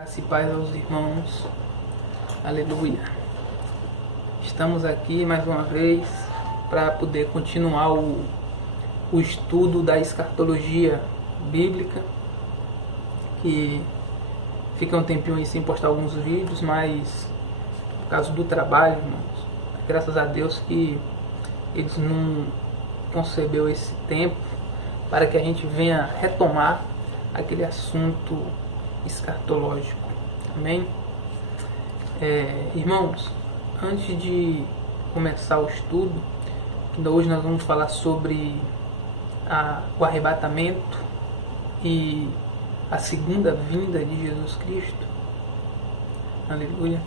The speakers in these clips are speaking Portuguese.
Graça e paz aos irmãos, aleluia. Estamos aqui mais uma vez para poder continuar o estudo da escatologia bíblica, que fica um tempinho aí sem postar alguns vídeos, mas por causa do trabalho, irmãos, graças a Deus que eles não concebeu esse tempo para que a gente venha retomar aquele assunto escatológico. Amém? Irmãos, antes de começar o estudo, hoje nós vamos falar sobre o arrebatamento e a segunda vinda de Jesus Cristo. Aleluia.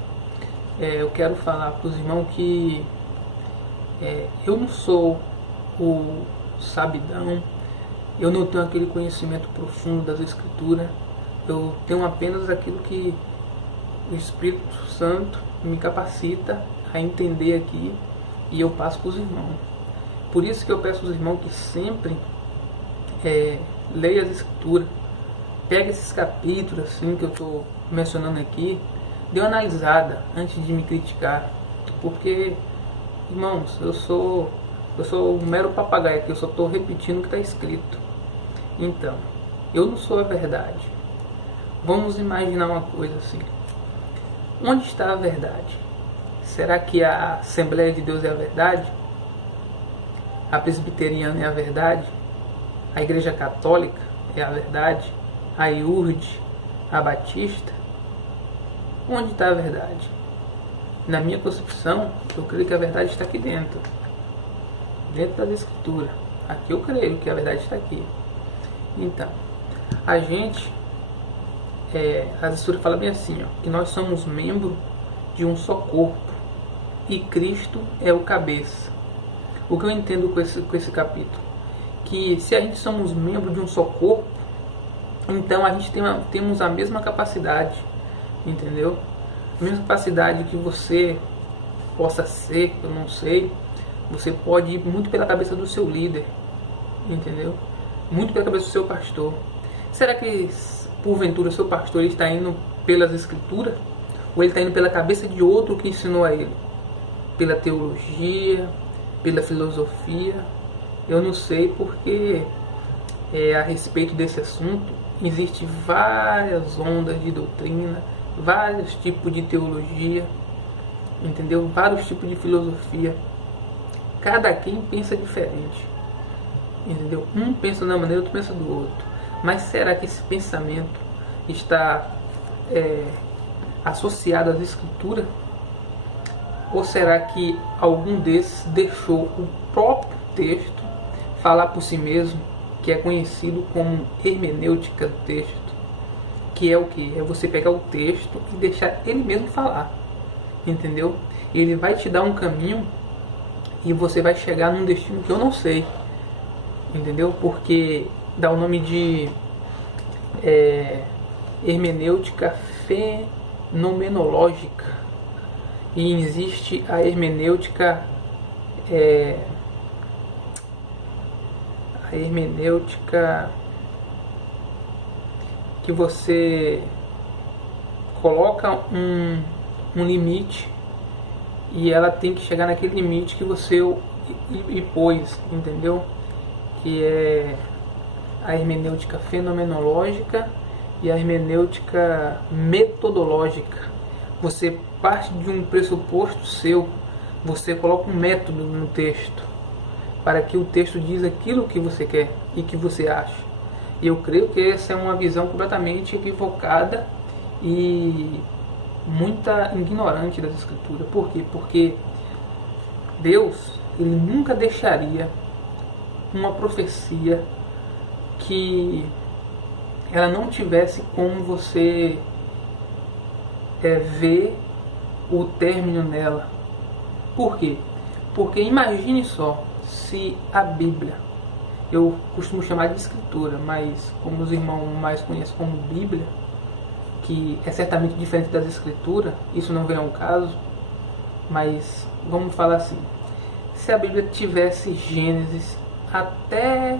Eu quero falar para os irmãos que eu não sou o sabidão, eu não tenho aquele conhecimento profundo das Escrituras. Eu tenho apenas aquilo que o Espírito Santo me capacita a entender aqui e eu passo para os irmãos. Por isso que eu peço aos irmãos que sempre leia as Escrituras, pegue esses capítulos assim que eu estou mencionando aqui, dê uma analisada antes de me criticar, porque, irmãos, eu sou um mero papagaio aqui, eu só estou repetindo o que está escrito. Então, eu não sou a verdade. Vamos imaginar uma coisa assim. Onde está a verdade? Será que a Assembleia de Deus é a verdade? A Presbiteriana é a verdade? A Igreja Católica é a verdade? A IURD? A Batista? Onde está a verdade? Na minha concepção, eu creio que a verdade está aqui dentro. Dentro das Escrituras. Aqui eu creio que a verdade está aqui. Então, a gente... as Escrituras falam bem assim, que nós somos membros de um só corpo e Cristo é o cabeça. O que eu entendo com esse capítulo? Que se a gente somos membros de um só corpo, então a gente temos a mesma capacidade, entendeu? A mesma capacidade que você possa ser, eu não sei, você pode ir muito pela cabeça do seu líder, entendeu? Muito pela cabeça do seu pastor. Será que porventura o seu pastor ele está indo pelas Escrituras? Ou ele está indo pela cabeça de outro que ensinou a ele? Pela teologia? Pela filosofia? Eu não sei, porque a respeito desse assunto existem várias ondas de doutrina, vários tipos de teologia, entendeu? Vários tipos de filosofia. Cada quem pensa diferente, entendeu? Um pensa de uma maneira, outro pensa do outro. Mas será que esse pensamento está associado às Escrituras? Ou será que algum desses deixou o próprio texto falar por si mesmo, que é conhecido como hermenêutica do texto? Que é o que? É você pegar o texto e deixar ele mesmo falar, entendeu? Ele vai te dar um caminho e você vai chegar num destino que eu não sei, entendeu? Porque dá o nome de hermenêutica fenomenológica, e existe a hermenêutica que você coloca um limite e ela tem que chegar naquele limite que você pôs, entendeu? Que é a hermenêutica fenomenológica e a hermenêutica metodológica. Você parte de um pressuposto seu, você coloca um método no texto, para que o texto diz aquilo que você quer e que você acha. E eu creio que essa é uma visão completamente equivocada e muita ignorante das Escrituras. Por quê? Porque Deus, ele nunca deixaria uma profecia que ela não tivesse como você ver o término nela. Por quê? Porque imagine só, se a Bíblia, eu costumo chamar de Escritura, mas como os irmãos mais conhecem como Bíblia, que é certamente diferente das Escrituras, isso não vem ao caso, mas vamos falar assim, se a Bíblia tivesse Gênesis até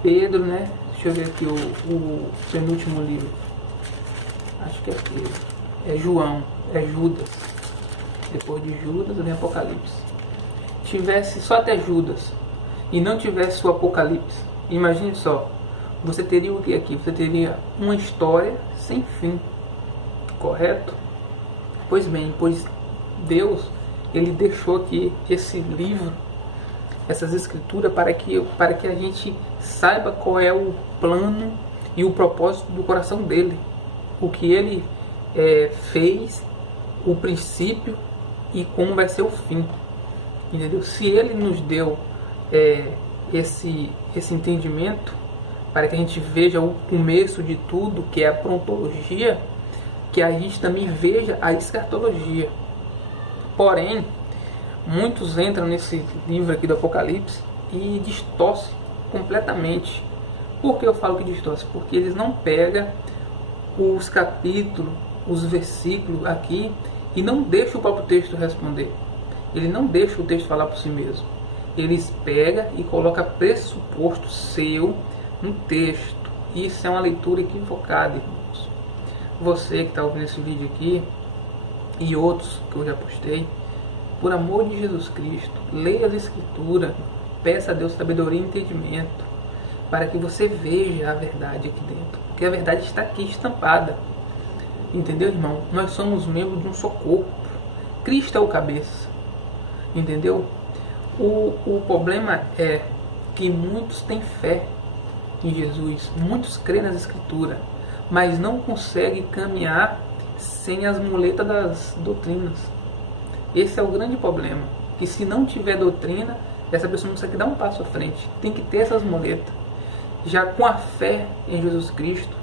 Pedro, né? Deixa eu ver aqui o penúltimo livro. acho que é Pedro, é João, é Judas. Depois de Judas vem Apocalipse. Tivesse só até Judas e não tivesse o Apocalipse, imagine só, você teria o que aqui? Você teria uma história sem fim, correto? Pois bem, pois Deus, ele deixou aqui esse livro, essas escrituras, para que a gente saiba qual é o plano e o propósito do coração dele, o que ele fez, o princípio e como vai ser o fim, entendeu? Se ele nos deu esse entendimento para que a gente veja o começo de tudo, que é a prontologia, que a gente também veja a escatologia. Porém, muitos entram nesse livro aqui do Apocalipse e distorcem completamente. Por que eu falo que distorce? Porque eles não pegam os capítulos, os versículos aqui e não deixam o próprio texto responder. Ele não deixa o texto falar por si mesmo. Eles pegam e colocam pressuposto seu no texto. Isso é uma leitura equivocada, irmãos. Você que está ouvindo esse vídeo aqui e outros que eu já postei, por amor de Jesus Cristo, leia as Escrituras, peça a Deus sabedoria e entendimento, para que você veja a verdade aqui dentro. Porque a verdade está aqui estampada. Entendeu, irmão? Nós somos membros de um só corpo. Cristo é o cabeça. Entendeu? O problema é que muitos têm fé em Jesus, muitos creem nas Escrituras, mas não conseguem caminhar sem as muletas das doutrinas. Esse é o grande problema, que se não tiver doutrina, essa pessoa não consegue dar um passo à frente. Tem que ter essas muletas. Já com a fé em Jesus Cristo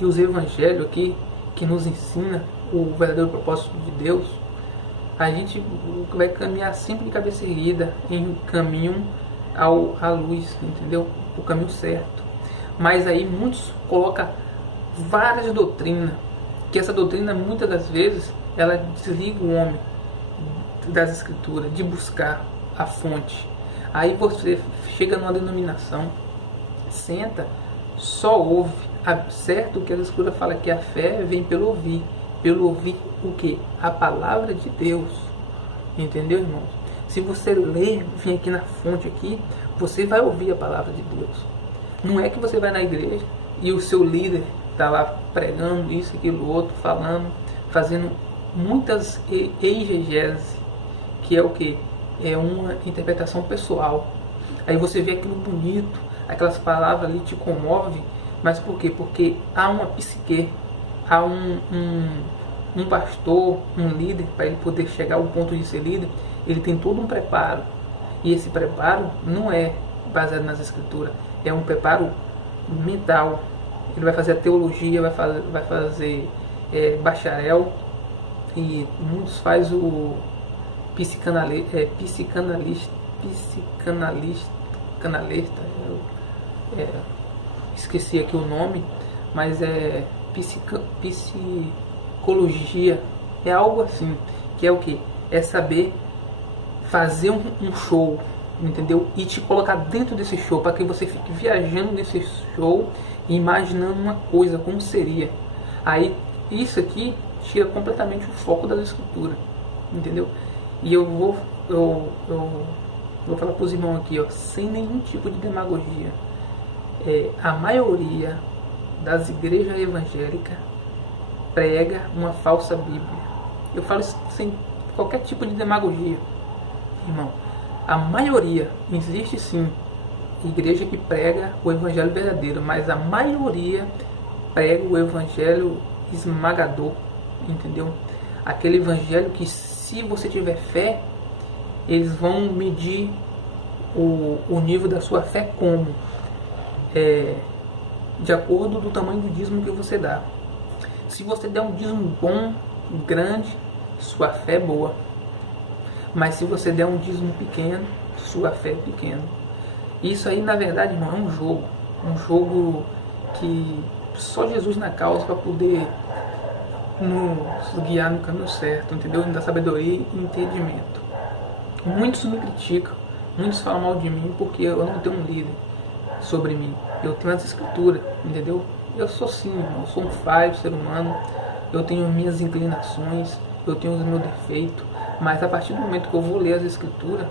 e os evangelhos aqui, que nos ensina o verdadeiro propósito de Deus, a gente vai caminhar sempre de cabeça erguida em caminho à luz, entendeu? O caminho certo. Mas aí muitos colocam várias doutrinas, que essa doutrina muitas das vezes ela desliga o homem das Escrituras, de buscar a fonte. Aí você chega numa denominação, senta, só ouve. Certo que a Escritura fala que a fé vem pelo ouvir o que? A palavra de Deus. Entendeu, irmãos? Se você ler, vir aqui na fonte aqui, você vai ouvir a palavra de Deus. Não é que você vai na igreja e o seu líder está lá pregando isso, aquilo, outro, falando, fazendo muitas exegeses, que é o que? É uma interpretação pessoal. Aí você vê aquilo bonito, aquelas palavras ali te comovem, mas por quê? Porque há uma psique, há um pastor, um líder, para ele poder chegar ao ponto de ser líder, ele tem todo um preparo. E esse preparo não é baseado nas Escrituras, é um preparo mental. Ele vai fazer a teologia, vai fazer bacharel, e muitos faz o psicanalista, esqueci aqui o nome, mas é psicologia, é algo assim, que é o que? É saber fazer um show, entendeu? E te colocar dentro desse show, para que você fique viajando nesse show e imaginando uma coisa, como seria. Aí, isso aqui tira completamente o foco das Escrituras, entendeu? E eu vou falar para os irmãos aqui, ó, sem nenhum tipo de demagogia. A maioria das igrejas evangélicas prega uma falsa Bíblia. Eu falo isso sem qualquer tipo de demagogia, irmão. A maioria, existe sim igreja que prega o evangelho verdadeiro, mas a maioria prega o evangelho esmagador, entendeu? Aquele evangelho que, se você tiver fé, eles vão medir o nível da sua fé como? De acordo do tamanho do dízimo que você dá. Se você der um dízimo bom, grande, sua fé é boa. Mas se você der um dízimo pequeno, sua fé é pequena. Isso aí, na verdade, irmão, é um jogo. Um jogo que só Jesus na causa para poder nos guiar no caminho certo, entendeu? Da sabedoria e entendimento. Muitos me criticam, muitos falam mal de mim porque eu não tenho um líder sobre mim. Eu tenho as Escrituras, entendeu? eu sou sim, irmão, eu sou um falho ser humano, eu tenho minhas inclinações, eu tenho os meus defeitos, mas a partir do momento que eu vou ler as escrituras,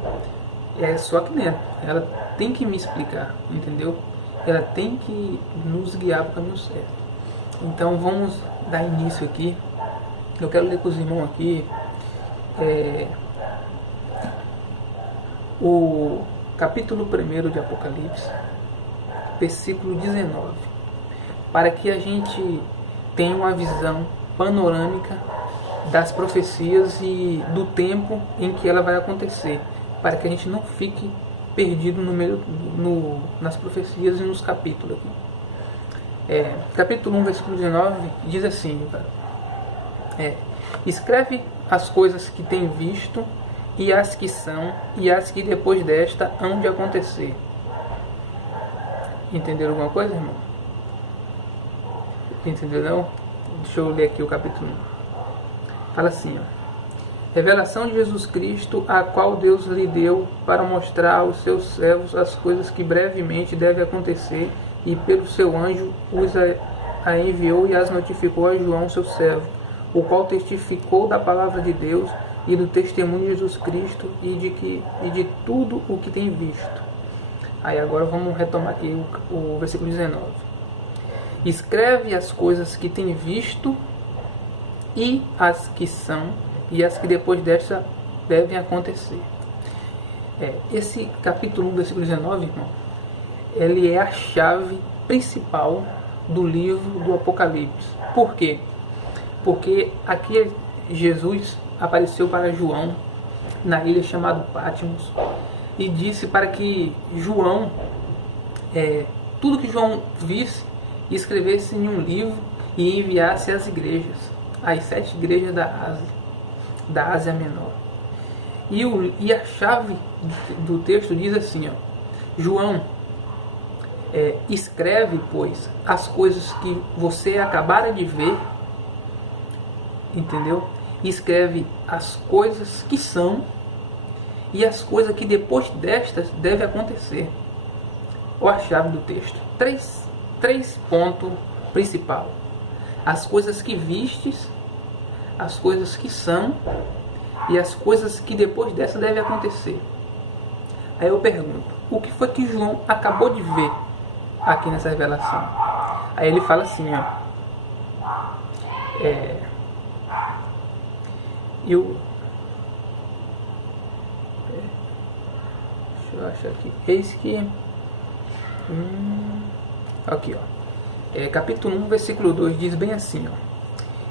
é só que nem ela tem que me explicar, entendeu? Ela tem que nos guiar para o caminho certo. Então vamos dar início aqui. Eu quero ler com os irmãos aqui o capítulo 1 de Apocalipse, versículo 19, para que a gente tenha uma visão panorâmica das profecias e do tempo em que ela vai acontecer, para que a gente não fique perdido no meio nas profecias e nos capítulos aqui. Capítulo 1, versículo 19 diz assim: escreve as coisas que tem visto, e as que são, e as que depois desta hão de acontecer. Entenderam alguma coisa, irmão? Entendeu não? Deixa eu ler aqui o capítulo 1. Fala assim, revelação de Jesus Cristo, a qual Deus lhe deu para mostrar aos seus servos as coisas que brevemente devem acontecer, e pelo seu anjo os a enviou e as notificou a João, seu servo, o qual testificou da palavra de Deus e do testemunho de Jesus Cristo e de tudo o que tem visto. Aí agora vamos retomar aqui o versículo 19. Escreve as coisas que tem visto, e as que são, e as que depois desta devem acontecer. Esse capítulo 1, versículo 19, irmão, ele é a chave principal do livro do Apocalipse. Por quê? Porque aqui Jesus apareceu para João na ilha chamada Patmos e disse para que João, tudo que João visse, escrevesse em um livro e enviasse às igrejas, às 7 igrejas da Ásia Menor. E a chave do texto diz assim, João, escreve, pois, as coisas que você acabara de ver, entendeu? Escreve as coisas que são e as coisas que depois destas devem acontecer. Ou a chave do texto. Três pontos principais. As coisas que vistes, as coisas que são e as coisas que depois dessa devem acontecer. Aí eu pergunto, o que foi que João acabou de ver aqui nessa revelação? Aí ele fala assim, deixa eu achar aqui. Eis que aqui, capítulo 1, versículo 2 diz bem assim,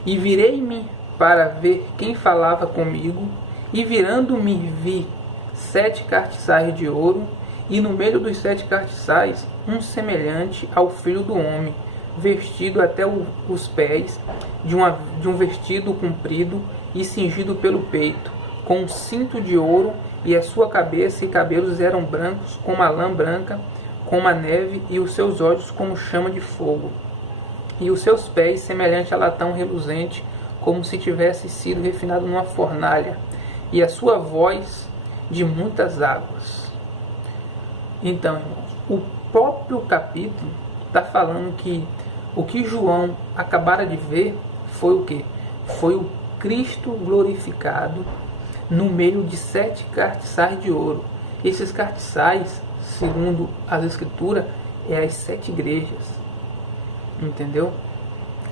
e virei-me para ver quem falava comigo, e virando-me vi 7 castiçais de ouro, e no meio dos 7 castiçais um semelhante ao Filho do Homem, vestido até os pés de um vestido comprido e cingido pelo peito, com um cinto de ouro, e a sua cabeça e cabelos eram brancos como a lã branca, como a neve, e os seus olhos como chama de fogo, e os seus pés semelhante a latão reluzente, como se tivesse sido refinado numa fornalha, e a sua voz de muitas águas. Então, irmãos, o próprio capítulo está falando que o que João acabara de ver foi o quê? Foi o Cristo glorificado no meio de 7 castiçais de ouro. Esses castiçais, segundo as escrituras, as 7 igrejas. Entendeu?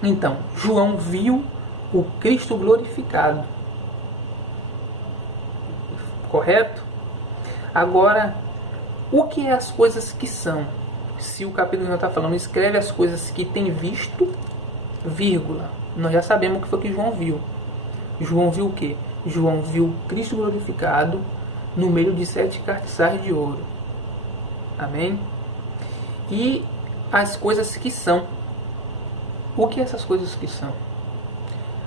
Então, João viu o Cristo glorificado. Correto? Agora, o que é as coisas que são? Se o capítulo não está falando, escreve as coisas que tem visto, vírgula. Nós já sabemos o que foi que João viu. João viu o quê? João viu Cristo glorificado no meio de 7 castiçais de ouro. Amém? E as coisas que são. O que é essas coisas que são?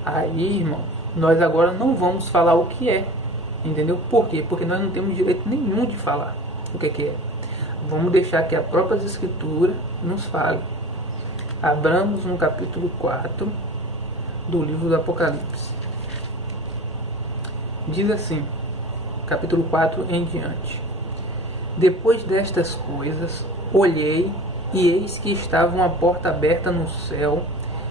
Aí, irmão, nós agora não vamos falar o que é. Entendeu? Por quê? Porque nós não temos direito nenhum de falar o que é. Vamos deixar que a própria Escritura nos fale. Abramos no capítulo 4 do livro do Apocalipse. Diz assim, capítulo 4 em diante. Depois destas coisas, olhei, e eis que estava uma porta aberta no céu,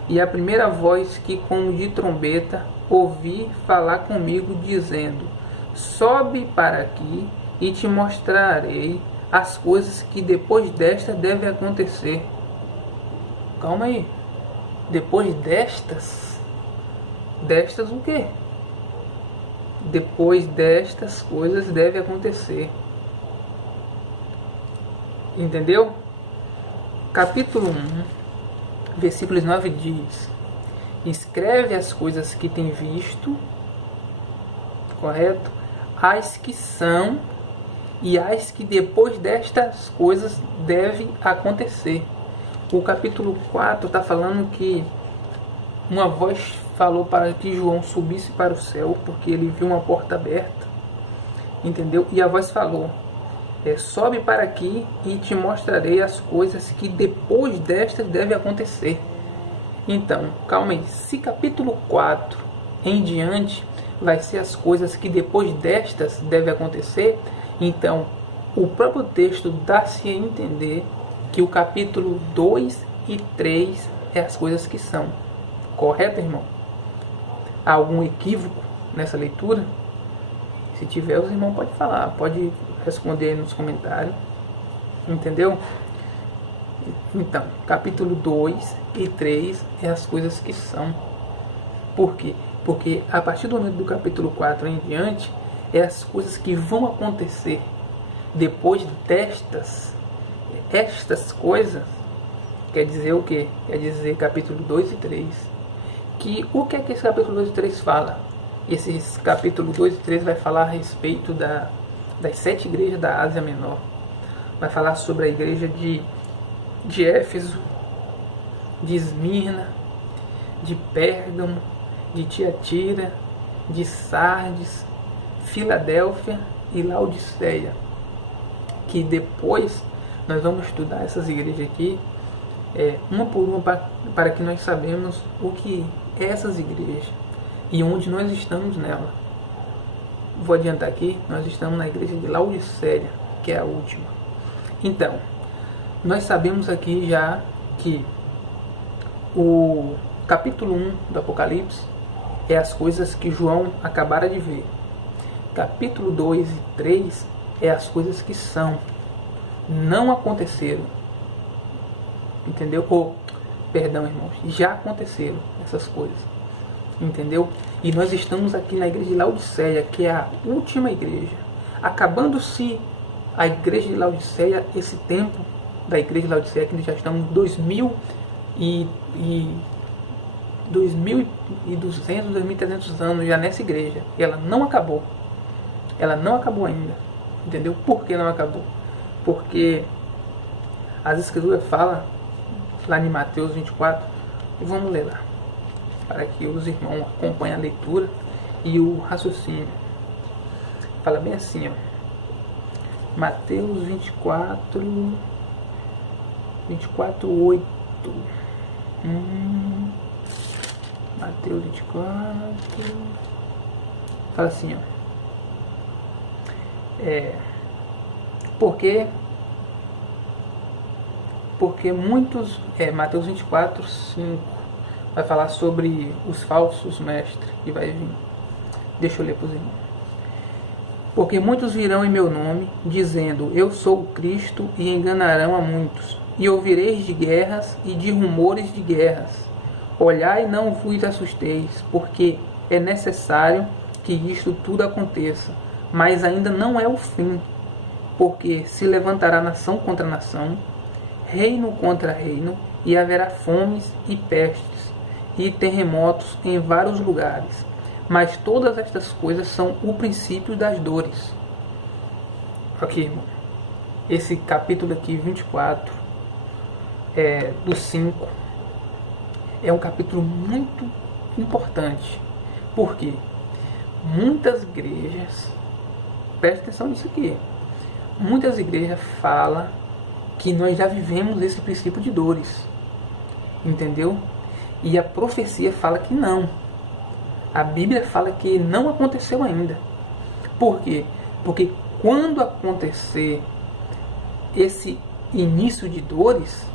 e a primeira voz que como de trombeta ouvi falar comigo, dizendo: sobe para aqui, e te mostrarei as coisas que depois desta devem acontecer. Calma aí. Depois destas? Destas o quê? Depois destas coisas deve acontecer. Entendeu? Capítulo 1, versículos 9 diz: escreve as coisas que tem visto, correto? As que são e as que depois destas coisas devem acontecer. O capítulo 4 está falando que uma voz falou para que João subisse para o céu, porque ele viu uma porta aberta, entendeu? E a voz falou: sobe para aqui e te mostrarei as coisas que depois destas devem acontecer. Então, calma aí, se capítulo 4 em diante vai ser as coisas que depois destas devem acontecer, então o próprio texto dá-se a entender que o capítulo 2 e 3 é as coisas que são. Correto, irmão? Há algum equívoco nessa leitura? Se tiver, os irmãos podem falar, pode responder aí nos comentários. Entendeu? Então, capítulo 2 e 3 é as coisas que são. Por quê? Porque a partir do momento do capítulo 4 em diante, é as coisas que vão acontecer depois estas coisas. Quer dizer o quê? Quer dizer capítulo 2 e 3. Que o que é que esse capítulo 2 e 3 fala? Esse capítulo 2 e 3 vai falar a respeito das 7 igrejas da Ásia Menor. Vai falar sobre a igreja de Éfeso, de Esmirna, de Pérgamo, de Tiatira, de Sardes, Filadélfia e Laodiceia. Que depois nós vamos estudar essas igrejas aqui, uma por uma, para que nós sabemos o que é essas igrejas e onde nós estamos nela. Vou adiantar aqui, nós estamos na igreja de Laodiceia, que é a última. Então, nós sabemos aqui já que o capítulo 1 do Apocalipse é as coisas que João acabara de ver. Capítulo 2 e 3 é as coisas que são, não aconteceram. Entendeu? Perdão, irmãos, já aconteceram essas coisas. Entendeu? E nós estamos aqui na igreja de Laodiceia, que é a última igreja. Acabando-se a igreja de Laodiceia, esse tempo da igreja de Laodiceia, que nós já estamos em 2.200, 2.300 anos já nessa igreja. E ela não acabou. Ela não acabou ainda. Entendeu? Por que não acabou? Porque as escrituras falam lá em Mateus 24, e vamos ler lá, para que os irmãos acompanhem a leitura e o raciocínio. Fala bem assim, ó. Mateus 24, 8. Mateus 24. Fala assim, ó. Porque muitos... Mateus 24, 5. Vai falar sobre os falsos mestres que vai vir. Deixa eu ler para os irmãos. Porque muitos virão em meu nome, dizendo: eu sou o Cristo, e enganarão a muitos. E ouvireis de guerras e de rumores de guerras. Olhai e não vos assusteis, porque é necessário que isto tudo aconteça. Mas ainda não é o fim, porque se levantará nação contra nação, reino contra reino, e haverá fomes e pestes, e terremotos em vários lugares. Mas todas estas coisas são o princípio das dores. Ok, irmão. Esse capítulo aqui, 24, do 5, é um capítulo muito importante. Por quê? Muitas igrejas, preste atenção nisso aqui, muitas igrejas falam que nós já vivemos esse princípio de dores. Entendeu? E a profecia fala que não. A Bíblia fala que não aconteceu ainda. Por quê? Porque quando acontecer esse início de dores,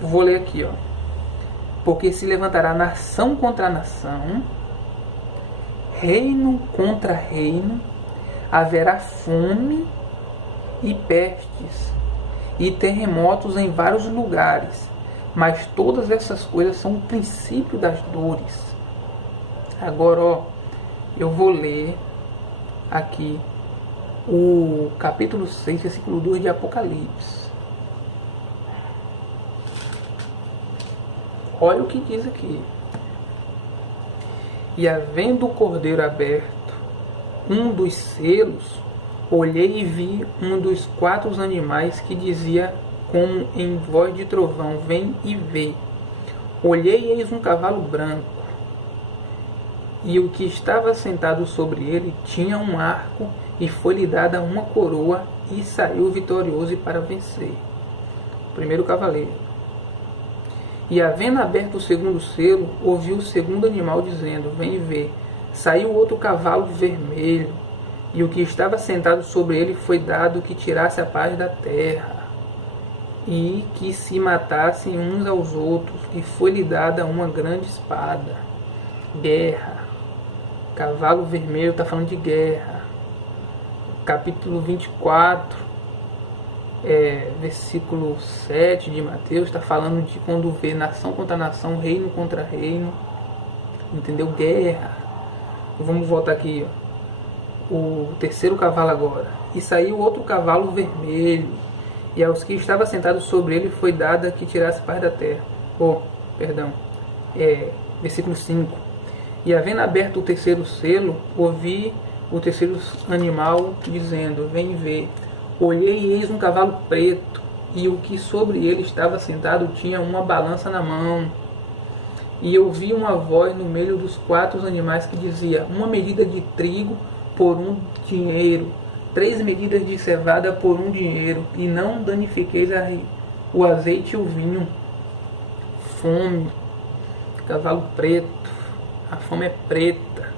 vou ler aqui, ó. Porque se levantará nação contra nação, reino contra reino, haverá fome e pestes e terremotos em vários lugares, mas todas essas coisas são o princípio das dores. Agora, ó, eu vou ler aqui o capítulo 6, versículo 2 de Apocalipse. Olha o que diz aqui. E havendo o cordeiro aberto um dos selos, olhei e vi um dos 4 animais que dizia como em voz de trovão: vem e vê. Olhei e eis um cavalo branco, e o que estava sentado sobre ele tinha um arco, e foi-lhe dada uma coroa, e saiu vitorioso para vencer. Primeiro cavaleiro. E havendo aberto o segundo selo, ouvi o segundo animal dizendo: vem e vê. Saiu outro cavalo vermelho, e o que estava sentado sobre ele foi dado que tirasse a paz da terra, e que se matassem uns aos outros, e foi-lhe dada uma grande espada. Guerra. Cavalo vermelho está falando de guerra. Capítulo 24. Versículo 7 de Mateus está falando de quando vê nação contra nação, reino contra reino, entendeu? Guerra. Vamos voltar aqui, ó. O terceiro cavalo agora. E saiu outro cavalo vermelho, e aos que estavam sentados sobre ele foi dada que tirasse paz da terra. Versículo 5. E havendo aberto o terceiro selo, ouvi o terceiro animal dizendo: vem ver. Olhei e eis um cavalo preto, e o que sobre ele estava sentado tinha uma balança na mão. E ouvi uma voz no meio dos 4 animais que dizia: uma medida de trigo por 1 dinheiro, 3 medidas de cevada por 1 dinheiro, e não danifiqueis o azeite e o vinho. Fome. Cavalo preto. A fome é preta.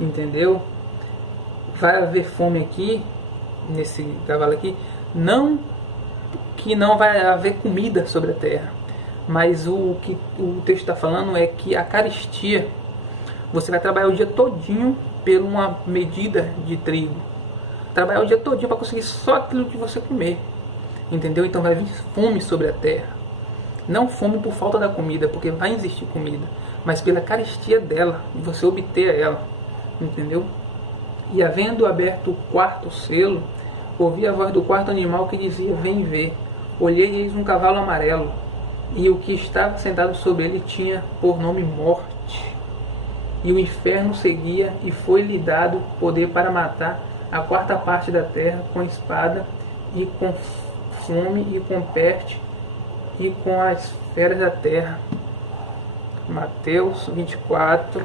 Entendeu? Vai haver fome aqui, nesse cavalo aqui, não que não vai haver comida sobre a terra, mas o que o texto está falando é que a carestia, você vai trabalhar o dia todinho por uma medida de trigo, trabalhar o dia todinho para conseguir só aquilo que você comer, entendeu? Então vai vir fome sobre a terra, não fome por falta da comida, porque vai existir comida, mas pela carestia dela, de você obter ela, entendeu? E havendo aberto o 4º selo, ouvi a voz do 4º animal que dizia: vem ver. Olhei e eis um cavalo amarelo, e o que estava sentado sobre ele tinha por nome Morte. E o inferno seguia, e foi-lhe dado poder para matar a 4ª parte da terra com espada, e com fome, e com peste, e com as feras da terra. Mateus 24,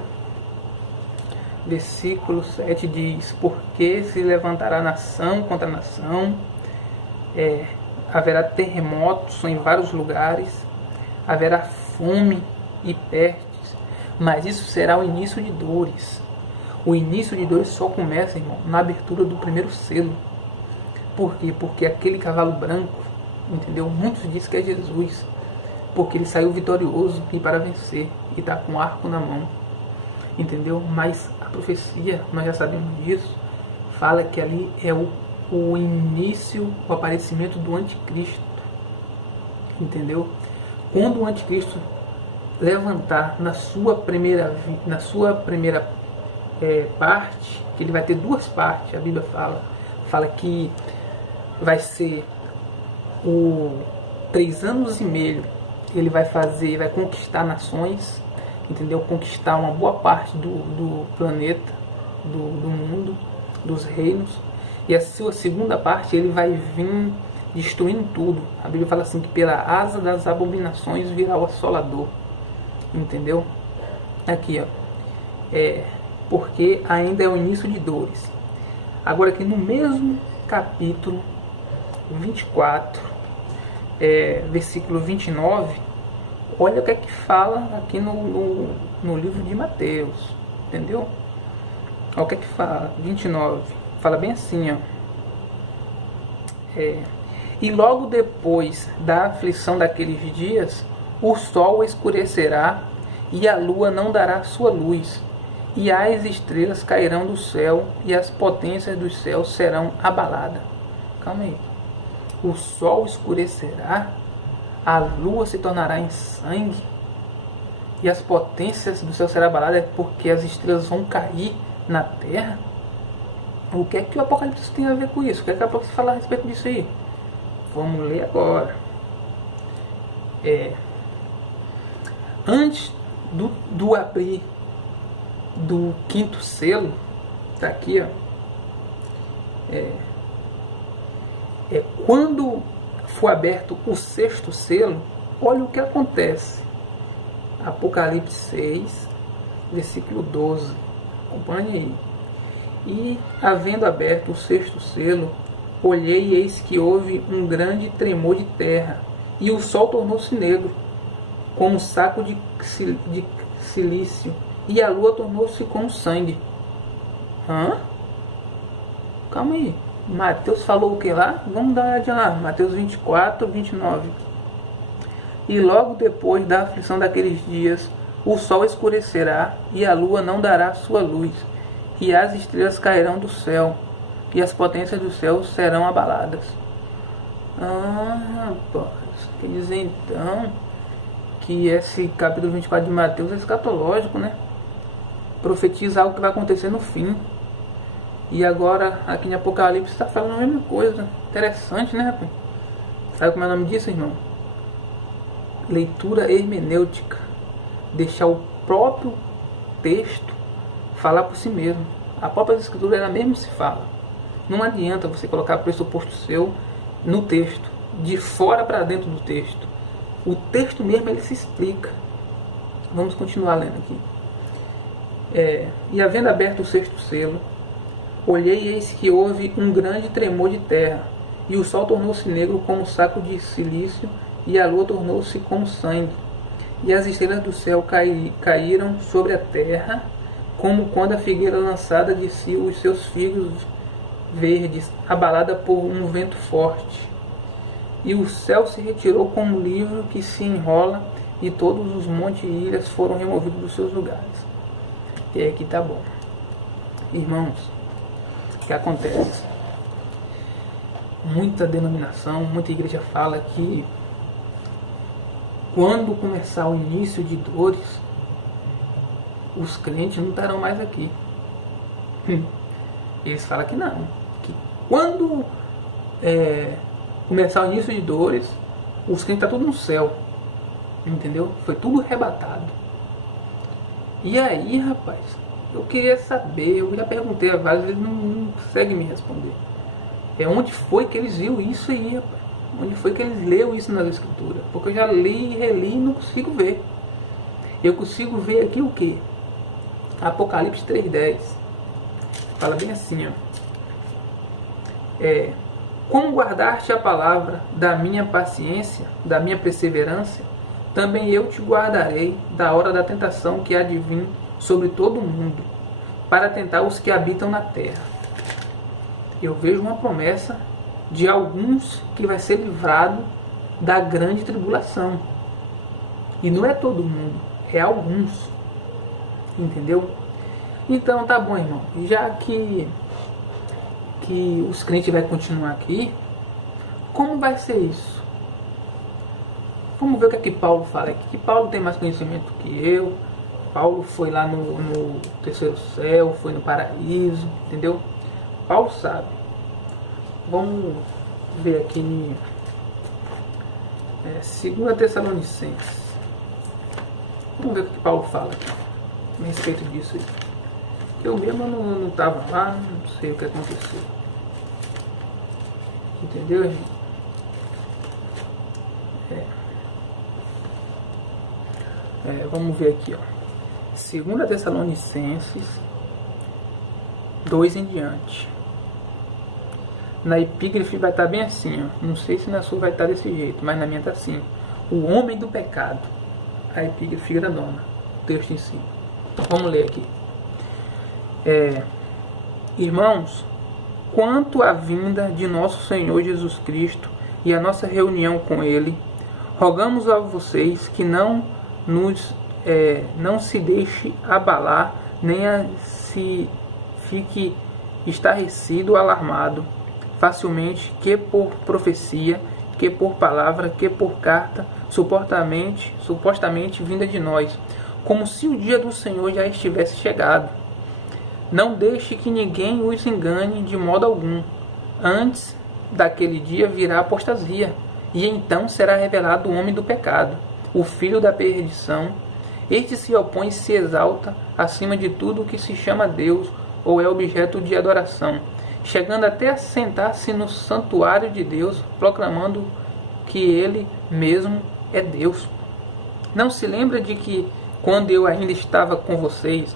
versículo 7 diz: porque se levantará nação contra nação, haverá terremotos em vários lugares, haverá fome e pestes, mas isso será o início de dores. O início de dores só começa, irmão, na abertura do primeiro selo. Por quê? Porque aquele cavalo branco, entendeu? Muitos dizem que é Jesus, porque ele saiu vitorioso e para vencer, e está com um arco na mão, entendeu? Mas a profecia, nós já sabemos disso, fala que ali é o início, o aparecimento do anticristo, entendeu? Quando o anticristo levantar na sua primeira parte, que ele vai ter 2 partes, a Bíblia fala que vai ser o 3 anos e meio, ele vai conquistar nações, entendeu? Conquistar uma boa parte do planeta, do mundo, dos reinos. E a sua segunda parte, ele vai vir destruindo tudo. A Bíblia fala assim, que pela asa das abominações virá o assolador, entendeu? Aqui, ó, porque ainda é o início de dores. Agora aqui no mesmo capítulo 24, versículo 29, olha o que é que fala aqui no livro de Mateus, entendeu? Olha o que é que fala, 29, fala bem assim, ó. E logo depois da aflição daqueles dias, o sol escurecerá e a lua não dará sua luz, e as estrelas cairão do céu e as potências dos céus serão abaladas. Calma aí. O sol escurecerá, a lua se tornará em sangue e as potências do céu serão abaladas porque as estrelas vão cair na terra? O que é que o Apocalipse tem a ver com isso? O que é que o Apocalipse fala a respeito disso aí? Vamos ler agora. Antes do abrir do quinto selo, tá aqui, ó. Quando for aberto o sexto selo, olha o que acontece. Apocalipse 6, versículo 12. Acompanhe aí. E, havendo aberto o sexto selo, olhei e eis que houve um grande tremor de terra, e o sol tornou-se negro, como saco de silício, e a lua tornou-se como sangue. Calma aí. Mateus falou o que lá? Vamos dar uma olhadinha lá. Mateus 24, 29. E logo depois da aflição daqueles dias, o sol escurecerá, e a lua não dará sua luz, e as estrelas cairão do céu, e as potências do céu serão abaladas. Rapaz, quer dizer então que esse capítulo 24 de Mateus é escatológico, né? Profetiza algo que vai acontecer no fim. E agora, aqui em Apocalipse, está falando a mesma coisa. Interessante, né, rapaz? Sabe como é o nome disso, irmão? Leitura hermenêutica. Deixar o próprio texto falar por si mesmo. A própria escritura, ela mesmo se fala. Não adianta você colocar pressuposto seu no texto, de fora para dentro do texto. O texto mesmo, ele se explica. Vamos continuar lendo aqui. E havendo aberto o sexto selo, olhei e eis que houve um grande tremor de terra, e o sol tornou-se negro como saco de silício, e a lua tornou-se como sangue, e as estrelas do céu caíram sobre a terra, como quando a figueira lançada de si os seus figos verdes, abalada por um vento forte. E o céu se retirou como um livro que se enrola, e todos os montes e ilhas foram removidos dos seus lugares. E aqui tá bom. Irmãos, o que acontece? Muita denominação, muita igreja fala que quando começar o início de dores, os crentes não estarão mais aqui. Eles falam que não. Que quando começar o início de dores, os crentes estão tudo no céu. Entendeu? Foi tudo arrebatado. E aí, rapaz, eu queria saber, eu já perguntei a vários, eles não conseguem me responder. Onde foi que eles viram isso aí, rapaz? Onde foi que eles leram isso nas escrituras? Porque eu já li e reli e não consigo ver. Eu consigo ver aqui o que? Apocalipse 3:10. Fala bem assim, ó. Como guardaste a palavra da minha paciência, da minha perseverança, também eu te guardarei da hora da tentação que há de vir sobre todo o mundo, para tentar os que habitam na terra. Eu vejo uma promessa de alguns que vai ser livrado da grande tribulação. E não é todo mundo, é alguns. Entendeu? Então tá bom, irmão. Já que os crentes vão continuar aqui, como vai ser isso? Vamos ver o que é que Paulo fala aqui. Que Paulo tem mais conhecimento que eu. Paulo foi lá no terceiro céu, foi no paraíso, entendeu? Paulo sabe. Vamos ver aqui em 2 Tessalonicenses. Vamos ver o que Paulo fala aqui a respeito disso aí. Eu mesmo não estava lá, não sei o que aconteceu. Entendeu, irmão? Vamos ver aqui, ó. 2 Tessalonicenses 2 em diante. Na epígrafe vai estar bem assim, ó. Não sei se na sua vai estar desse jeito, mas na minha está assim. O homem do pecado. A epígrafe grandona. O texto em si. Vamos ler aqui. Irmãos, quanto à vinda de nosso Senhor Jesus Cristo e a nossa reunião com Ele, rogamos a vocês que não se deixe abalar, nem se fique estarrecido ou alarmado facilmente, que por profecia, que por palavra, que por carta, supostamente vinda de nós, como se o dia do Senhor já estivesse chegado. Não deixe que ninguém os engane de modo algum. Antes daquele dia virá a apostasia, e então será revelado o homem do pecado, o filho da perdição. Este se opõe e se exalta acima de tudo o que se chama Deus ou é objeto de adoração, chegando até a sentar-se no santuário de Deus, proclamando que Ele mesmo é Deus. Não se lembra de que, quando eu ainda estava com vocês,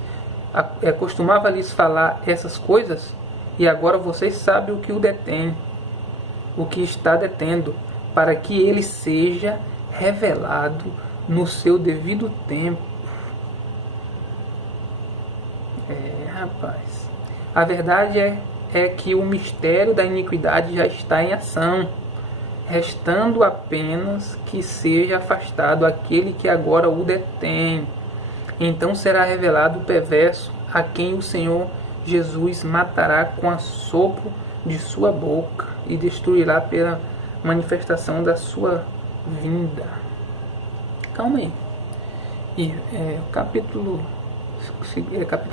costumava lhes falar essas coisas? E agora vocês sabem o que o detém, o que está detendo, para que ele seja revelado no seu devido tempo. Rapaz, a verdade é que o mistério da iniquidade já está em ação, restando apenas que seja afastado aquele que agora o detém. Então será revelado o perverso, a quem o Senhor Jesus matará com assopro de sua boca e destruirá pela manifestação da sua vinda. Calma aí. E capítulo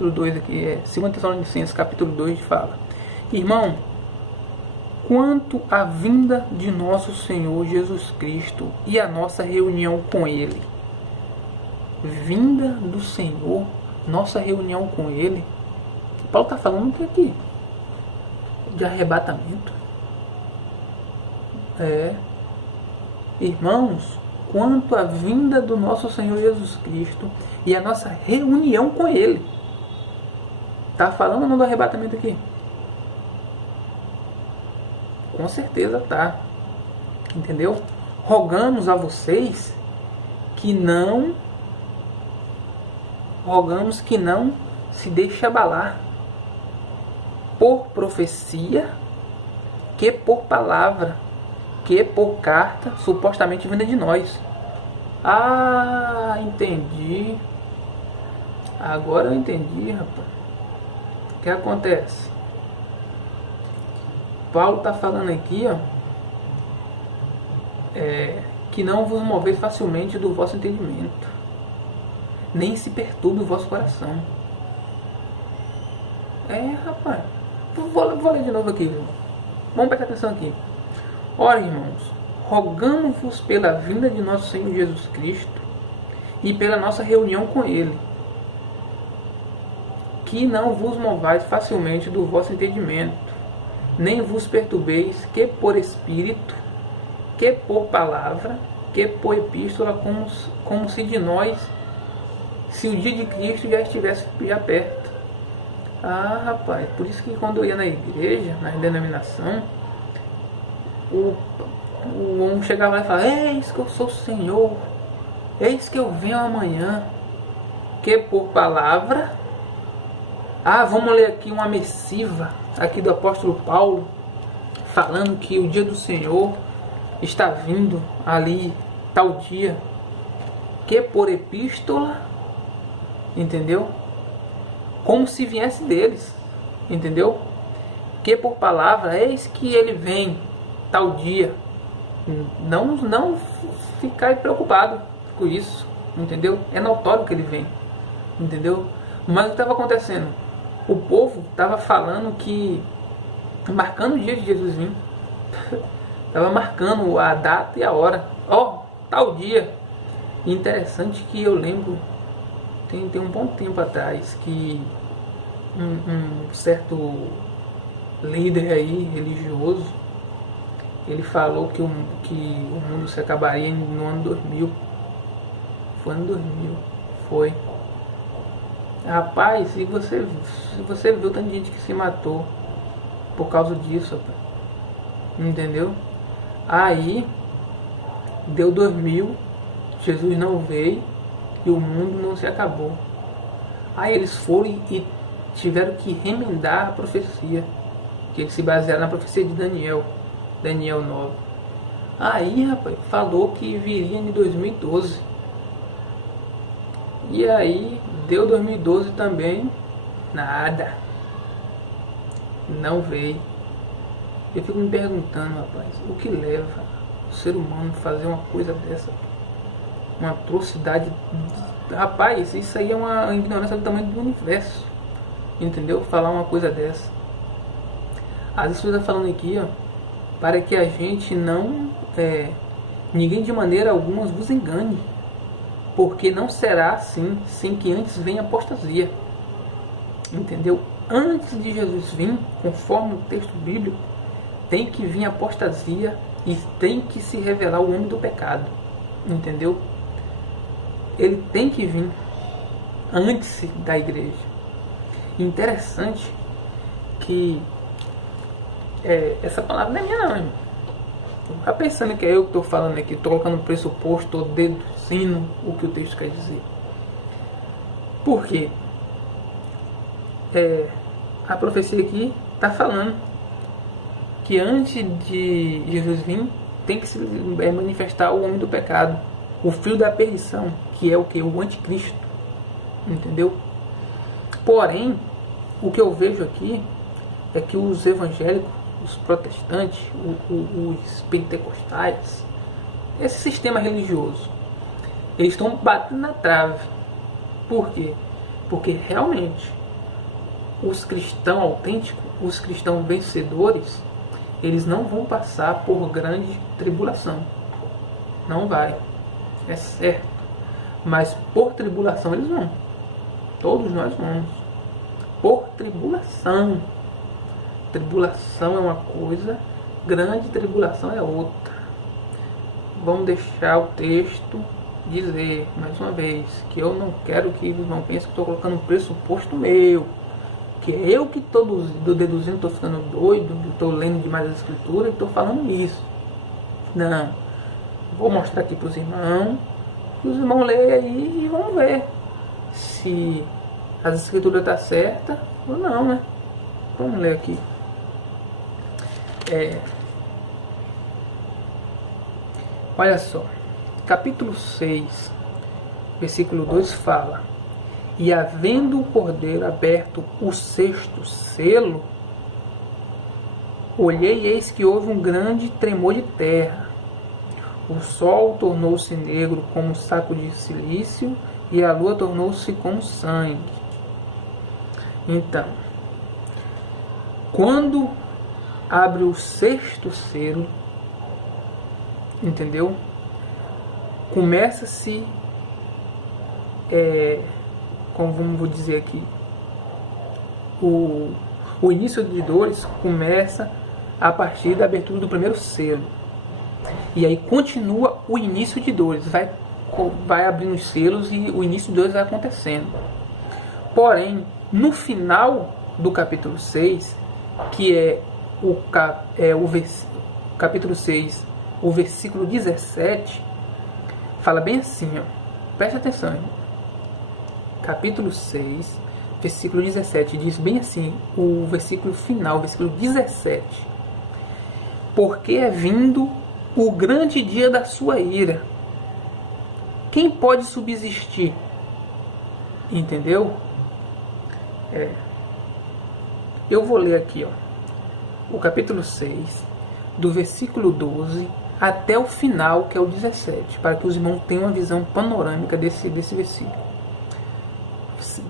2 aqui, 2 Tessalonicenses capítulo 2 fala: Irmão, quanto à vinda de nosso Senhor Jesus Cristo e a nossa reunião com Ele. Vinda do Senhor, nossa reunião com Ele. Paulo está falando o que aqui? De arrebatamento. Irmãos, quanto à vinda do nosso Senhor Jesus Cristo e a nossa reunião com Ele. Está falando ou não do arrebatamento aqui? Com certeza tá. Entendeu? Rogamos a vocês que não se deixe abalar por profecia, que por palavra, que por carta, supostamente vinda de nós. Ah, entendi. Agora eu entendi, rapaz. O que acontece? Paulo está falando aqui, que não vos moveis facilmente do vosso entendimento, nem se perturbe o vosso coração. Rapaz, vou ler de novo aqui, irmão. Vamos prestar atenção aqui. Ora, irmãos, rogamos-vos pela vinda de nosso Senhor Jesus Cristo e pela nossa reunião com Ele, que não vos movais facilmente do vosso entendimento, nem vos perturbeis, que por Espírito, que por palavra, que por epístola, como se de nós, se o dia de Cristo já estivesse já perto. Ah, rapaz, por isso que quando eu ia na igreja, na denominação, o homem chegava lá e falava: eis que eu sou o Senhor, eis que eu venho amanhã, que por palavra. Vamos ler aqui uma missiva aqui do apóstolo Paulo, falando que o dia do Senhor está vindo ali, tal dia, que por epístola, entendeu? Como se viesse deles, entendeu? Que por palavra, eis que ele vem, tal dia. Não ficar preocupado com isso, entendeu? É notório que ele vem, entendeu? Mas o que estava acontecendo? O povo estava falando que, marcando o dia de Jesus vir, estava marcando a data e a hora. Tal dia. E interessante que eu lembro, tem um bom tempo atrás, que um certo líder aí, religioso, ele falou que o mundo se acabaria no ano 2000. Foi ano 2000. Foi. Rapaz, se você viu tanta gente que se matou por causa disso, rapaz. Entendeu? Aí, deu 2000, Jesus não veio e o mundo não se acabou. Aí eles foram e tiveram que remendar a profecia, que eles se basearam na profecia de Daniel 9. Aí, rapaz, falou que viria em 2012. E aí, deu 2012 também, nada. Não veio. Eu fico me perguntando, rapaz, o que leva o ser humano a fazer uma coisa dessa? Uma atrocidade. Rapaz, isso aí é uma ignorância do tamanho do universo. Entendeu? Falar uma coisa dessa. Às vezes você está falando aqui, ó, para que a gente não... ninguém de maneira alguma vos engane. Porque não será assim, sem que antes venha apostasia. Entendeu? Antes de Jesus vir, conforme o texto bíblico, tem que vir apostasia e tem que se revelar o homem do pecado. Entendeu? Ele tem que vir antes da igreja. Interessante que essa palavra não é minha não, irmão. Tá pensando que é eu que estou falando aqui, estou colocando pressuposto, estou deduzindo o que o texto quer dizer. Por quê? A profecia aqui está falando que antes de Jesus vir, tem que se manifestar o homem do pecado, o filho da perdição, que é o que? O anticristo. Entendeu? Porém, o que eu vejo aqui é que os evangélicos, os protestantes, os pentecostais, esse sistema religioso, eles estão batendo na trave. Por quê? Porque realmente os cristãos autênticos, os cristãos vencedores, eles não vão passar por grande tribulação. Não vai. É certo. Mas por tribulação eles vão. Todos nós vamos. Por tribulação. Tribulação é uma coisa, grande tribulação é outra. Vamos deixar o texto dizer, mais uma vez, que eu não quero que os irmãos pensem que estou colocando um pressuposto meu. Que é eu que estou deduzindo, estou ficando doido, estou lendo demais as escrituras e estou falando isso. Não. Vou mostrar aqui para os irmãos, que os irmãos leem aí e vamos ver se as escrituras estão certas ou não, né? Vamos ler aqui. Olha só, capítulo 6, versículo 2 fala: e havendo o cordeiro aberto o sexto selo, olhei e eis que houve um grande tremor de terra. O sol tornou-se negro como um saco de cilício, e a lua tornou-se como sangue. Então, quando abre o sexto selo, entendeu? Começa-se, como vou dizer aqui, o início de dores começa a partir da abertura do primeiro selo. E aí continua o início de dores. Vai abrindo os selos e o início de dores vai acontecendo. Porém, no final do capítulo 6, que é o capítulo 6, o versículo 17, fala bem assim, ó. Preste atenção, irmão. Capítulo 6, versículo 17, diz bem assim, o versículo final, versículo 17. Porque é vindo o grande dia da sua ira. Quem pode subsistir? Entendeu? Eu vou ler aqui, ó, o capítulo 6, do versículo 12 até o final, que é o 17, para que os irmãos tenham uma visão panorâmica desse versículo.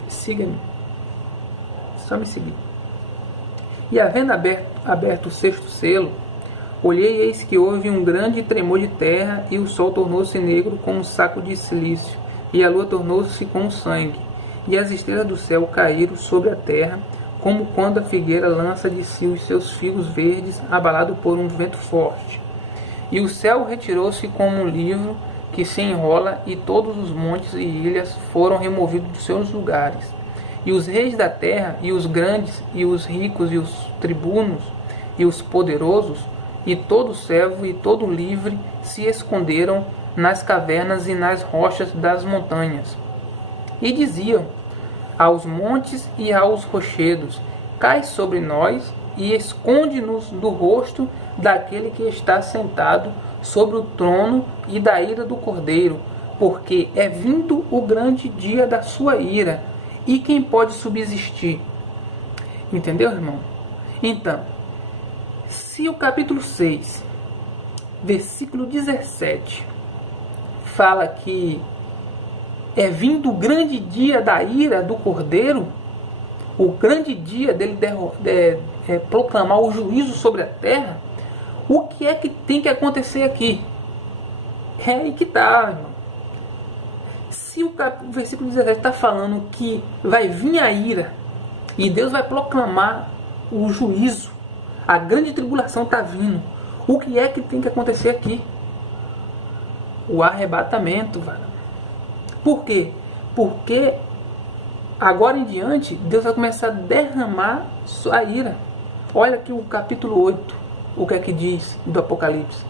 Siga-me. Só me seguir. E havendo aberto o sexto selo, olhei e eis que houve um grande tremor de terra, e o sol tornou-se negro como um saco de cilício, e a lua tornou-se como sangue, e as estrelas do céu caíram sobre a terra, como quando a figueira lança de si os seus figos verdes, abalado por um vento forte. E o céu retirou-se como um livro que se enrola, e todos os montes e ilhas foram removidos dos seus lugares. E os reis da terra, e os grandes, e os ricos, e os tribunos, e os poderosos, e todo servo e todo livre se esconderam nas cavernas e nas rochas das montanhas. E diziam aos montes e aos rochedos: cai sobre nós e esconde-nos do rosto daquele que está sentado sobre o trono e da ira do Cordeiro, porque é vindo o grande dia da sua ira, e quem pode subsistir? Entendeu, irmão? Então, se o capítulo 6, versículo 17, fala que é vindo o grande dia da ira do Cordeiro, o grande dia dele proclamar o juízo sobre a terra, o que é que tem que acontecer aqui? É aí que está, irmão. Se o versículo 17 está falando que vai vir a ira e Deus vai proclamar o juízo, a grande tribulação está vindo, o que é que tem que acontecer aqui? O arrebatamento, velho. Por quê? Porque agora em diante Deus vai começar a derramar sua ira. Olha aqui o capítulo 8, o que é que diz do Apocalipse.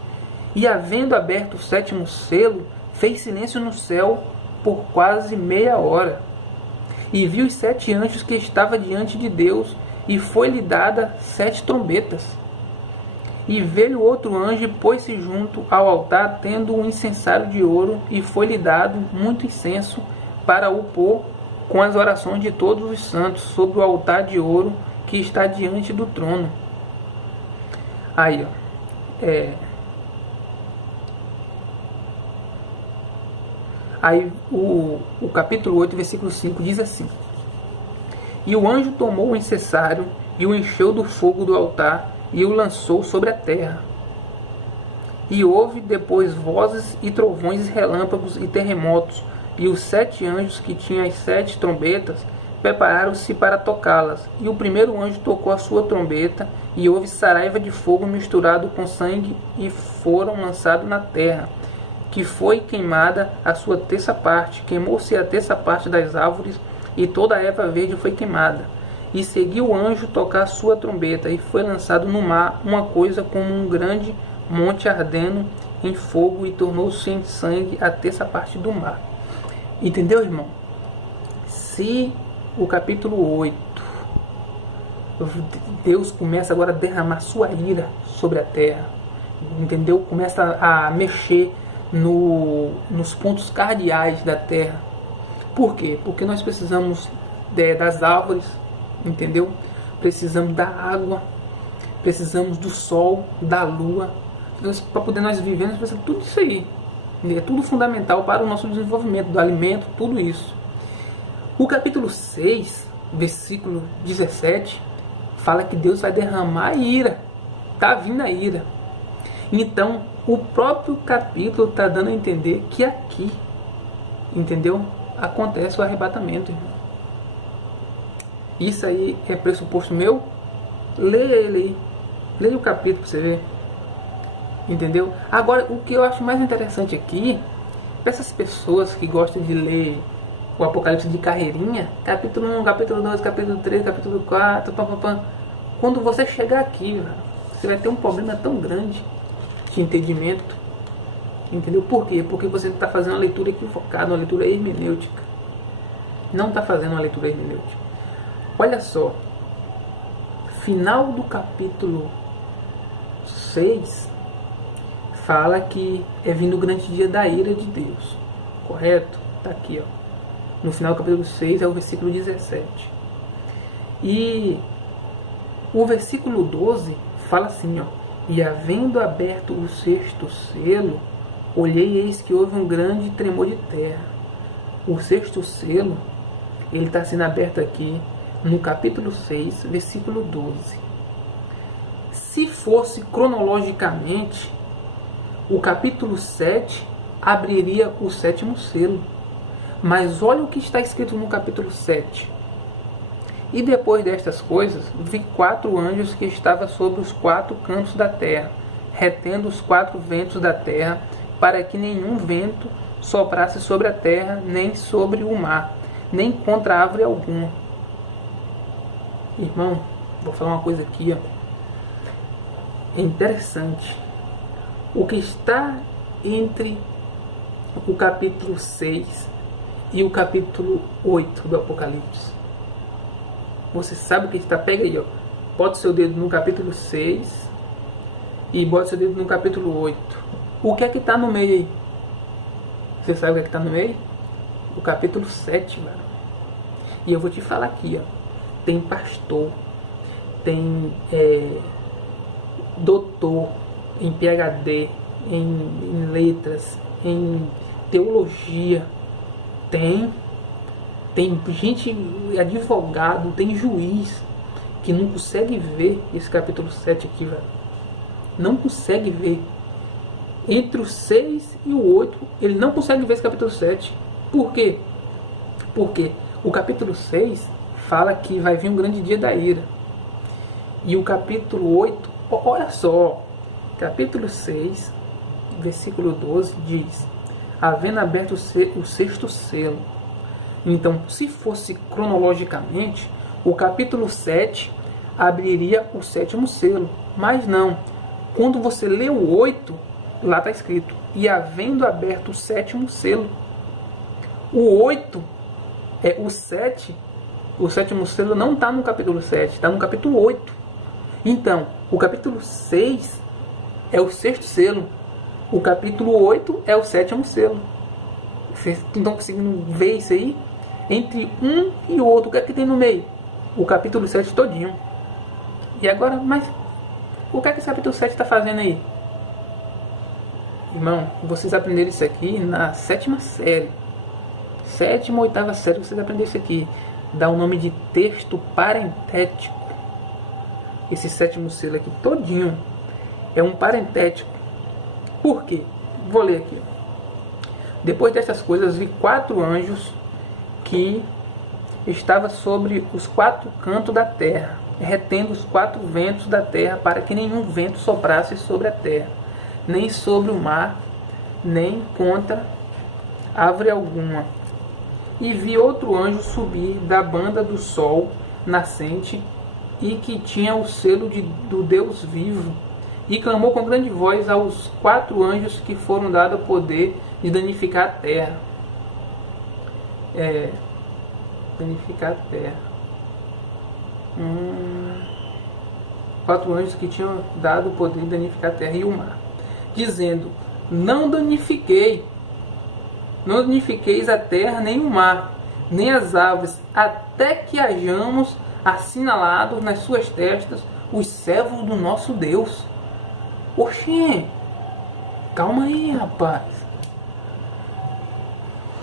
E havendo aberto o 7º selo, fez silêncio no céu por quase meia hora. E viu os 7 anjos que estavam diante de Deus, e foi-lhe dada 7 trombetas. E veio outro anjo e pôs-se junto ao altar, tendo um incensário de ouro, e foi-lhe dado muito incenso para o pôr com as orações de todos os santos sobre o altar de ouro que está diante do trono. Aí, ó. Aí o capítulo 8, versículo 5 diz assim: E o anjo tomou o incensário e o encheu do fogo do altar e o lançou sobre a terra. E houve depois vozes e trovões e relâmpagos e terremotos, e os 7 anjos que tinham as 7 trombetas prepararam-se para tocá-las. E o primeiro anjo tocou a sua trombeta, e houve saraiva de fogo misturado com sangue, e foram lançados na terra, que foi queimada a sua terça parte. Queimou-se a terça parte das árvores, e toda a erva verde foi queimada. E seguiu o anjo tocar a sua trombeta, e foi lançado no mar uma coisa como um grande monte ardendo em fogo, e tornou-se em sangue a terça parte do mar. Entendeu, irmão? Se o capítulo 8, Deus começa agora a derramar sua ira sobre a terra, entendeu? Começa a mexer nos pontos cardeais da terra. Por quê? Porque nós precisamos das árvores, entendeu? Precisamos da água, precisamos do sol, da lua. Para poder nós viver, nós precisamos de tudo isso aí. É tudo fundamental para o nosso desenvolvimento, do alimento, tudo isso. O capítulo 6, versículo 17, fala que Deus vai derramar ira. Está vindo a ira. Então, o próprio capítulo está dando a entender que aqui, entendeu? Acontece o arrebatamento, irmão. Isso aí é pressuposto meu? Leia ele aí. Leia o capítulo para você ver. Entendeu? Agora, o que eu acho mais interessante aqui, para essas pessoas que gostam de ler o Apocalipse de carreirinha, capítulo 1, capítulo 2, capítulo 3, capítulo 4, quando você chegar aqui, você vai ter um problema tão grande de entendimento. Entendeu? Por quê? Porque você está fazendo uma leitura equivocada, uma leitura hermenêutica. Não está fazendo uma leitura hermenêutica. Olha só, final do capítulo 6 fala que é vindo o grande dia da ira de Deus. Correto? Está aqui, ó. No final do capítulo 6 é o versículo 17. E o versículo 12 fala assim, ó: E havendo aberto o 6º selo, olhei e eis que houve um grande tremor de terra. O 6º selo, ele está sendo aberto aqui no capítulo 6, versículo 12. Se fosse cronologicamente, o capítulo 7 abriria o 7º selo. Mas olha o que está escrito no capítulo 7. E depois destas coisas, vi 4 anjos que estavam sobre os 4 cantos da terra, retendo os 4 ventos da terra, para que nenhum vento soprasse sobre a terra, nem sobre o mar, nem contra árvore alguma. Irmão, vou falar uma coisa aqui, ó. É interessante. O que está entre o capítulo 6 e o capítulo 8 do Apocalipse. Você sabe o que está? Pega aí, ó. Bota seu dedo no capítulo 6 e bota seu dedo no capítulo 8. O que é que está no meio aí? Você sabe o que é que está no meio? O capítulo 7, velho. E eu vou te falar aqui, ó. Tem pastor, tem doutor em PhD, em letras, em teologia, tem gente, advogado, tem juiz que não consegue ver esse capítulo 7 aqui, velho. Não consegue ver. Entre o 6 e o 8, ele não consegue ver esse capítulo 7. Por quê? Porque o capítulo 6 fala que vai vir um grande dia da ira. E o capítulo 8, olha só, capítulo 6, versículo 12 diz: havendo aberto o sexto selo. Então, se fosse cronologicamente, o capítulo 7 abriria o sétimo selo. Mas não. Quando você lê o 8, lá está escrito: e havendo aberto o sétimo selo. O 8 é o 7. O sétimo selo não está no capítulo 7, está no capítulo 8. Então, o capítulo 6 é o sexto selo. O capítulo 8 é o sétimo selo. Vocês não estão conseguindo ver isso aí? Entre um e o outro, o que é que tem no meio? O capítulo 7 todinho. E agora, mas o que é que esse capítulo 7 está fazendo aí? Irmão, vocês aprenderam isso aqui na sétima série. Sétima ou oitava série, vocês aprenderam isso aqui. Dá o nome de texto parentético. Esse sétimo selo aqui todinho é um parentético. Por quê? Vou ler aqui. Depois dessas coisas vi 4 anjos que estavam sobre os 4 cantos da terra, retendo os 4 ventos da terra, para que nenhum vento soprasse sobre a terra, nem sobre o mar, nem contra árvore alguma. E vi outro anjo subir da banda do sol nascente, e que tinha o selo do Deus vivo, e clamou com grande voz aos 4 anjos que foram dados o poder de danificar a terra. Danificar a terra. 4 anjos que tinham dado o poder de danificar a terra e o mar, dizendo: não danifiqueis a terra, nem o mar, nem as aves, até que hajamos assinalados nas suas testas os servos do nosso Deus. Oxê, calma aí, rapaz.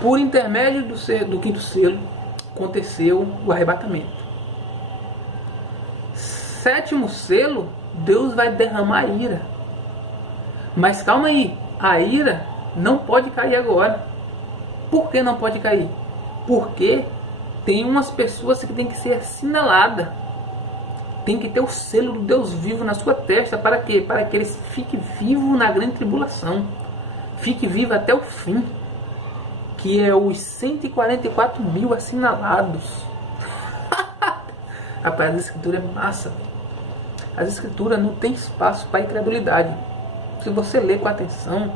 Por intermédio do quinto selo, aconteceu o arrebatamento. Sétimo selo, Deus vai derramar ira. Mas calma aí, a ira não pode cair agora. Por que não pode cair? Porque tem umas pessoas que tem que ser assinaladas. Tem que ter o selo do Deus vivo na sua testa. Para quê? Para que eles fiquem vivos na grande tribulação. Fique vivo até o fim. Que é os 144 mil assinalados. Rapaz, a escritura é massa. As escrituras não tem espaço para incredulidade. Se você ler com atenção,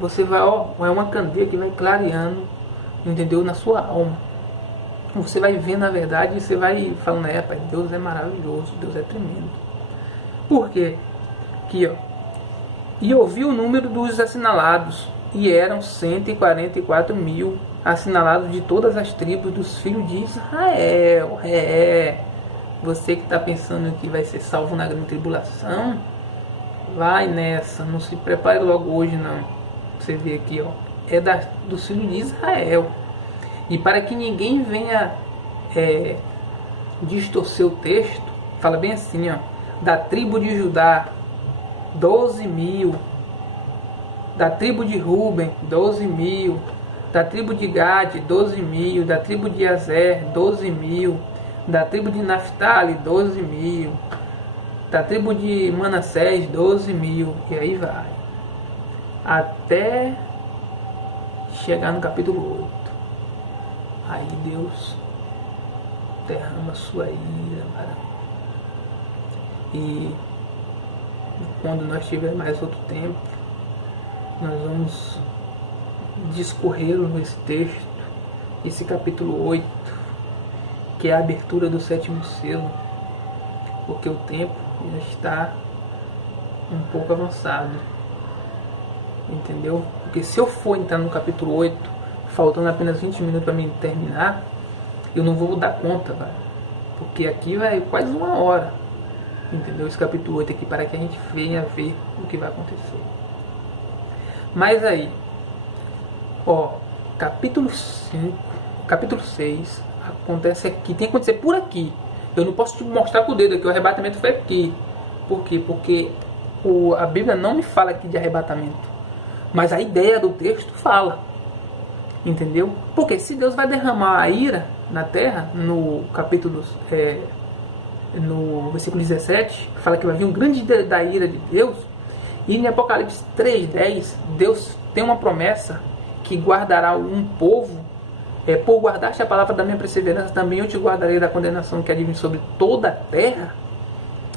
você vai, é uma candeia que vai clareando, entendeu? Na sua alma. Você vai ver na verdade e você vai falando: pai, Deus é maravilhoso, Deus é tremendo. Por quê? Aqui, ó. E ouvi o número dos assinalados, e eram 144 mil assinalados de todas as tribos dos filhos de Israel. Você que está pensando que vai ser salvo na grande tribulação, vai nessa, não se prepare logo hoje não. Você vê aqui, ó, é dos filhos de Israel. E para que ninguém venha distorcer o texto, fala bem assim, ó: da tribo de Judá, 12 mil. Da tribo de Ruben, 12 mil. Da tribo de Gade, 12 mil. Da tribo de Azer, 12 mil. Da tribo de Naftali, 12 mil. Da tribo de Manassés, 12 mil. E aí vai. Até chegar no capítulo 8. Aí Deus derrama sua ira, cara. E quando nós tivermos mais outro tempo, nós vamos discorrer nesse texto, esse capítulo 8, que é a abertura do sétimo selo, porque o tempo já está um pouco avançado. entendeu? Porque se eu for entrar no capítulo 8, faltando apenas 20 minutos para mim terminar, eu não vou dar conta, velho. Porque aqui vai quase 1 hora, entendeu? Esse capítulo 8 aqui, para que a gente venha ver o que vai acontecer. Mas aí, ó, capítulo 5, capítulo 6, acontece aqui, tem que acontecer por aqui. Eu não posso te mostrar com o dedo aqui, o arrebatamento foi aqui. Por quê? Porque a Bíblia não me fala aqui de arrebatamento. Mas a ideia do texto fala. Entendeu? Porque se Deus vai derramar a ira na terra, no capítulo, no versículo 17, que fala que vai vir um grande dia da ira de Deus, e em Apocalipse 3:10, Deus tem uma promessa que guardará um povo, por guardaste a palavra da minha perseverança, também eu te guardarei da condenação que advém sobre toda a terra.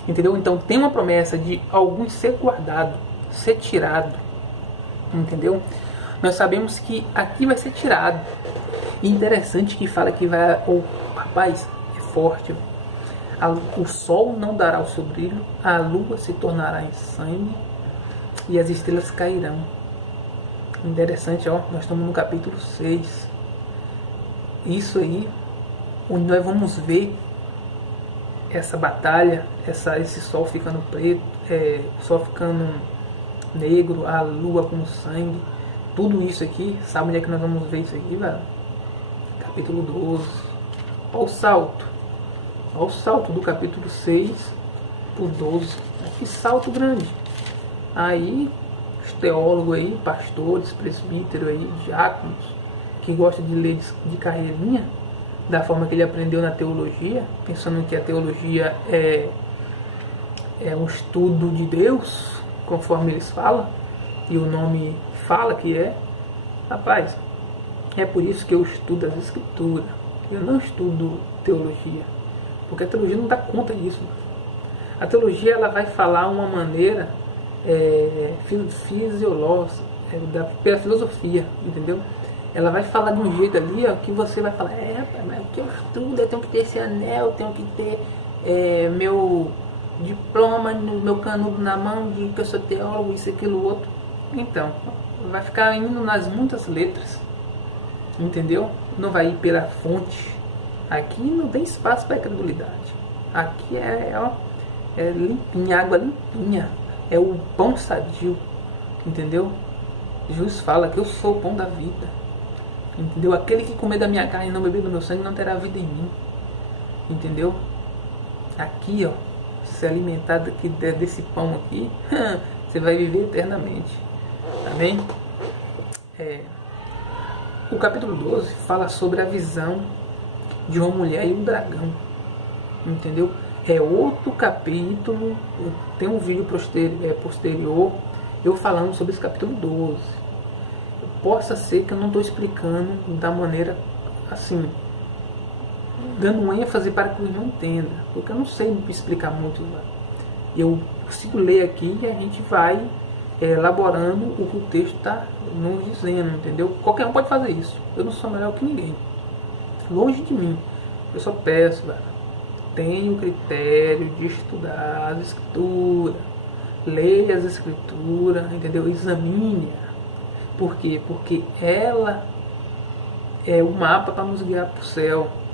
Entendeu? Então tem uma promessa de alguns ser guardado, ser tirado. Entendeu? Nós sabemos que aqui vai ser tirado. E interessante que fala que vai... rapaz, é forte. O sol não dará o seu brilho, a lua se tornará em sangue e as estrelas cairão. Interessante, ó. Nós estamos no capítulo 6. Isso aí, onde nós vamos ver essa batalha, esse sol ficando preto, o sol ficando negro, a lua com sangue. Tudo isso aqui, sabe onde é que nós vamos ver isso aqui, velho? Capítulo 12. Olha o salto. Olha o salto do capítulo 6 por 12. Que salto grande. Aí, os teólogos aí, pastores, presbíteros aí, diáconos, que gostam de ler de carreirinha, da forma que ele aprendeu na teologia, pensando que a teologia é um estudo de Deus, conforme eles falam, e o nome fala que é. Rapaz, é por isso que eu estudo as escrituras. Eu não estudo teologia, porque a teologia não dá conta disso. A teologia, ela vai falar uma maneira fisiológica, pela filosofia, entendeu? Ela vai falar de um jeito ali, ó, que você vai falar, mas o que eu estudo, eu tenho que ter esse anel, eu tenho que ter meu diploma, meu canudo na mão, de que eu sou teólogo, isso, aquilo, outro. Então, vai ficar indo nas muitas letras, entendeu? Não vai ir pela fonte. Aqui não tem espaço para credulidade. Aqui é limpinha, água limpinha, é o pão sadio, entendeu? Jesus fala que eu sou o pão da vida, entendeu? Aquele que comer da minha carne e não beber do meu sangue não terá vida em mim, entendeu? Aqui, ó, se alimentar desse pão aqui, você vai viver eternamente. Amém? O capítulo 12 fala sobre a visão de uma mulher e um dragão, entendeu? É outro capítulo. Tem um vídeo posterior eu falando sobre esse capítulo 12. Possa ser que eu não estou explicando da maneira assim, dando ênfase para que o irmão entenda, porque eu não sei explicar muito. Eu consigo ler aqui e a gente vai elaborando o que o texto está nos dizendo, entendeu? Qualquer um pode fazer isso. Eu não sou melhor que ninguém. Longe de mim. Eu só peço, velho, tenha o critério de estudar as escrituras. Leia as escrituras, entendeu? Examine-a. Por quê? Porque ela é o mapa para nos guiar para o céu.